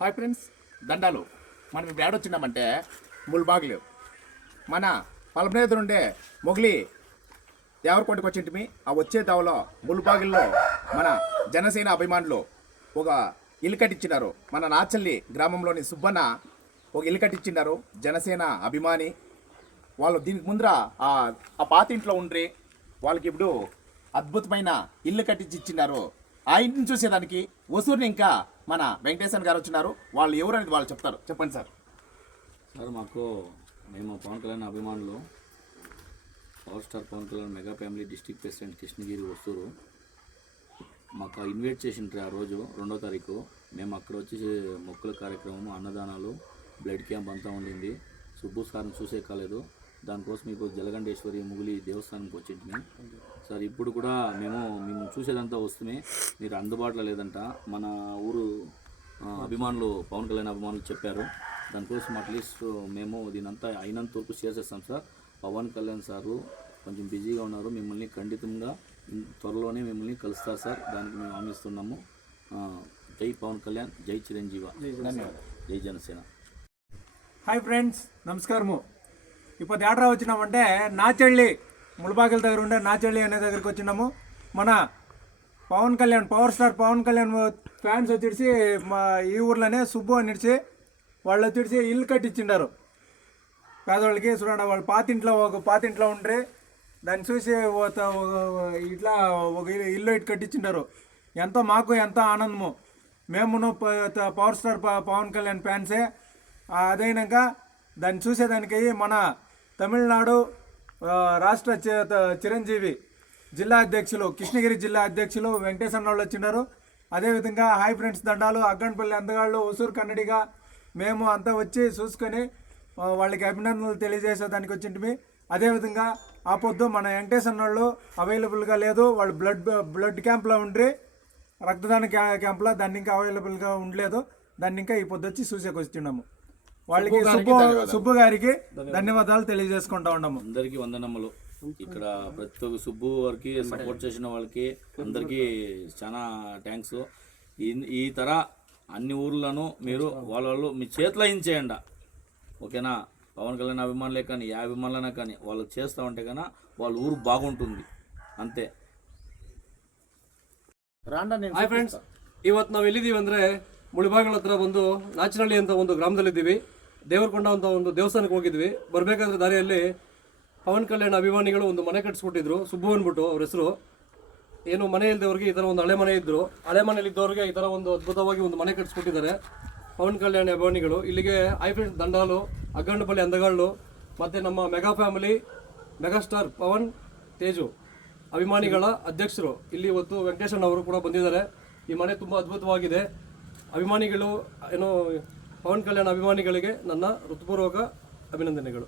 Hi friends, దండాలు. మనం ఇప్పుడు ఏడొచ్చినామంటే ముల్బాగ్లు మన పలమనే ఎదురుండే మొగిలి దేవరకొండకు వచ్చింటిమి. ఆ వచ్చే దావలో ముల్బాగిల్లో మన జనసేన అభిమానులు ఒక ఇల్లు కట్టించినారు. మన నాచల్లి గ్రామంలోని సుబ్బన్న ఒక ఇల్లు కట్టించినారు. జనసేన అభిమాని వాళ్ళు దీనికి ముందర ఆ పాత ఇంట్లో ఉండ్రి వాళ్ళకి ఇప్పుడు అద్భుతమైన ఇల్లు కట్టించి ఇచ్చినారు. ఆ ఇంటిని చూసేదానికి వసూరుని ఇంకా మన వెంకటేశ్వర గారు వచ్చినారు. వాళ్ళు ఎవరు అనేది వాళ్ళు చెప్తారు. చెప్పండి సార్. మేము పవన్ కళ్యాణ్ అభిమానులు, power star Pawan Kalyan mega family district president Krishnagiri Hosur మాకు ఇన్వైట్ చేసిండ్రు. ఆ రోజు 2వ తారీఖు మేము అక్కడ వచ్చి మొక్కుల కార్యక్రమం, అన్నదానాలు, బ్లడ్ క్యాంప్ అంతా ఉండింది. సుబ్బు సార్ని చూసే కాలేదు. దానికోసం మీకు జలగండేశ్వరి ముగిలి దేవస్థానంకి వచ్చింది సార్. ఇప్పుడు కూడా మేము చూసేదంతా వస్తుంది, మీరు అందుబాటులో లేదంట. మన ఊరు అభిమానులు, పవన్ కళ్యాణ్ అభిమానులు చెప్పారు. దానికోసం అట్లీస్ట్ మేము దీనంతా అయినంత వరకు చేసేస్తాం సార్. పవన్ కళ్యాణ్ సారు కొంచెం బిజీగా ఉన్నారు. మిమ్మల్ని ఖండితంగా త్వరలోనే మిమ్మల్ని కలుస్తారు సార్. దానికి మేము హామీస్తున్నాము. జై పవన్ కళ్యాణ్, జై చిరంజీవ, జై జనసేన. హాయ్ ఫ్రెండ్స్, నమస్కారము. ఇప్పుడు ఏడ్రా వచ్చినామంటే నాచళ్ళి ముళబాగిల దగ్గర ఉండే నాచళ్ళి అనే దగ్గరికి వచ్చినాము. మన Pavan Kalyan, power star Pawan Kalyan fans వచ్చేసి మా ఈ ఊర్లోనే సుబ్బు అనిడిచి వాళ్ళు వచ్చేసి ఇల్లు కట్టించిండారు పేదవాళ్ళకి. చూడండి, వాళ్ళు పాతింట్లో ఉండ్రి దాన్ని చూసి ఇట్లా ఒక ఇల్లు ఇటు కట్టించిండారు. మాకు ఎంతో ఆనందము. మేము పవర్ స్టార్ పవన్ కళ్యాణ్ ఫ్యాన్సే. అదైనాక దాన్ని చూసేదానికి మన తమిళనాడు రాష్ట్ర చిరంజీవి జిల్లా అధ్యక్షులు, కృష్ణగిరి జిల్లా అధ్యక్షులు వెంకటేశ్వర వాళ్ళు వచ్చినారు. అదేవిధంగా హాయ్ ఫ్రెండ్స్ దండాలు, అగ్గన్పల్లి అందగాళ్ళు, ఉసూరు కన్నడిగా మేము అంతా వచ్చి చూసుకొని వాళ్ళకి అభినందనలు తెలియజేసేదానికి వచ్చింటిమి. అదేవిధంగా ఆ పొద్దు మన వెంకటేశ్వర వాళ్ళు అవైలబుల్గా లేదు, వాళ్ళు బ్లడ్ క్యాంప్లో ఉండ్రి, రక్తదాన క్యాంప్లో దాన్ని ఇంకా అవైలబుల్గా ఉండలేదు. దాన్ని ఇంకా ఈ పొద్దు వచ్చి చూసేకి వచ్చినాము. వాళ్ళకి సుబ్బు గారికి ధన్యవాదాలు తెలియజేసుకుంటా ఉన్నాము. అందరికీ వందనములు. ఇక్కడ ప్రతి ఒక్క సుబ్బు వారికి సపోర్ట్ చేసిన వాళ్ళకి అందరికీ చాలా థ్యాంక్స్. ఈ తర అన్ని ఊర్లను మీరు వాళ్ళు మీ చేతిలో ఇచ్చేయండి, ఓకేనా? పవన్ కళ్యాణ్ అభిమానులే కానీ ఏ అభిమానులైనా కానీ వాళ్ళు చేస్తూ ఉంటే కన్నా వాళ్ళ ఊరు బాగుంటుంది, ಅಂತೆ. ಹಾಯ್ ಫ್ರೆಂಡ್ಸ್, ಇವತ್ತು ನಾವು ಎಲ್ಲಿದ್ದೀವಿ ಅಂದರೆ ಮುಳಿಬಾಗಿಲ ಹತ್ರ ಬಂದು ನಾಚನಹಳ್ಳಿ ಅಂತ ಒಂದು ಗ್ರಾಮದಲ್ಲಿದ್ದೀವಿ. ದೇವರಕೊಂಡ ಅಂತ ಒಂದು ದೇವಸ್ಥಾನಕ್ಕೆ ಹೋಗಿದ್ವಿ. ಬರಬೇಕಾದ್ರೆ ದಾರಿಯಲ್ಲಿ ಪವನ್ ಕಲ್ಯಾಣ್ ಅಭಿಮಾನಿಗಳು ಒಂದು ಮನೆ ಕಟ್ಟಿಸ್ಕೊಟ್ಟಿದ್ರು, ಸುಬ್ಬು ಅಂದ್ಬಿಟ್ಟು ಅವ್ರ ಹೆಸರು. ಏನು ಮನೆ ಇಲ್ದವ್ರಿಗೆ ಈ ಥರ ಒಂದು ಹಳೆ ಮನೆ ಇದ್ದರು, ಹಳೆ ಮನೆಯಲ್ಲಿದ್ದವ್ರಿಗೆ ಈ ಥರ ಒಂದು ಅದ್ಭುತವಾಗಿ ಒಂದು ಮನೆ ಕಟ್ಟಿಸ್ಕೊಟ್ಟಿದ್ದಾರೆ ಪವನ್ ಕಲ್ಯಾಣ್ ಅಭಿಮಾನಿಗಳು. ಇಲ್ಲಿಗೆ ಹಾಯ್ ಫ್ರೆಂಡ್ಸ್ ದಂಡಾಲು, ಅಗ್ಗಂಡಪಲ್ಲಿ ಅಂದಗಾಳು ಮತ್ತು ನಮ್ಮ mega family megastar Pavan Teju ಅಭಿಮಾನಿಗಳ ಅಧ್ಯಕ್ಷರು ಇಲ್ಲಿ ಇವತ್ತು ವೆಂಕಟೇಶನ್ ಅವರು ಕೂಡ ಬಂದಿದ್ದಾರೆ. ಈ ಮನೆ ತುಂಬ ಅದ್ಭುತವಾಗಿದೆ. ಅಭಿಮಾನಿಗಳು ಪವನ್ ಕಲ್ಯಾಣ್ ಅಭಿಮಾನಿಗಳಿಗೆ ನನ್ನ ಹೃತ್ಪೂರ್ವಕ ಅಭಿನಂದನೆಗಳು.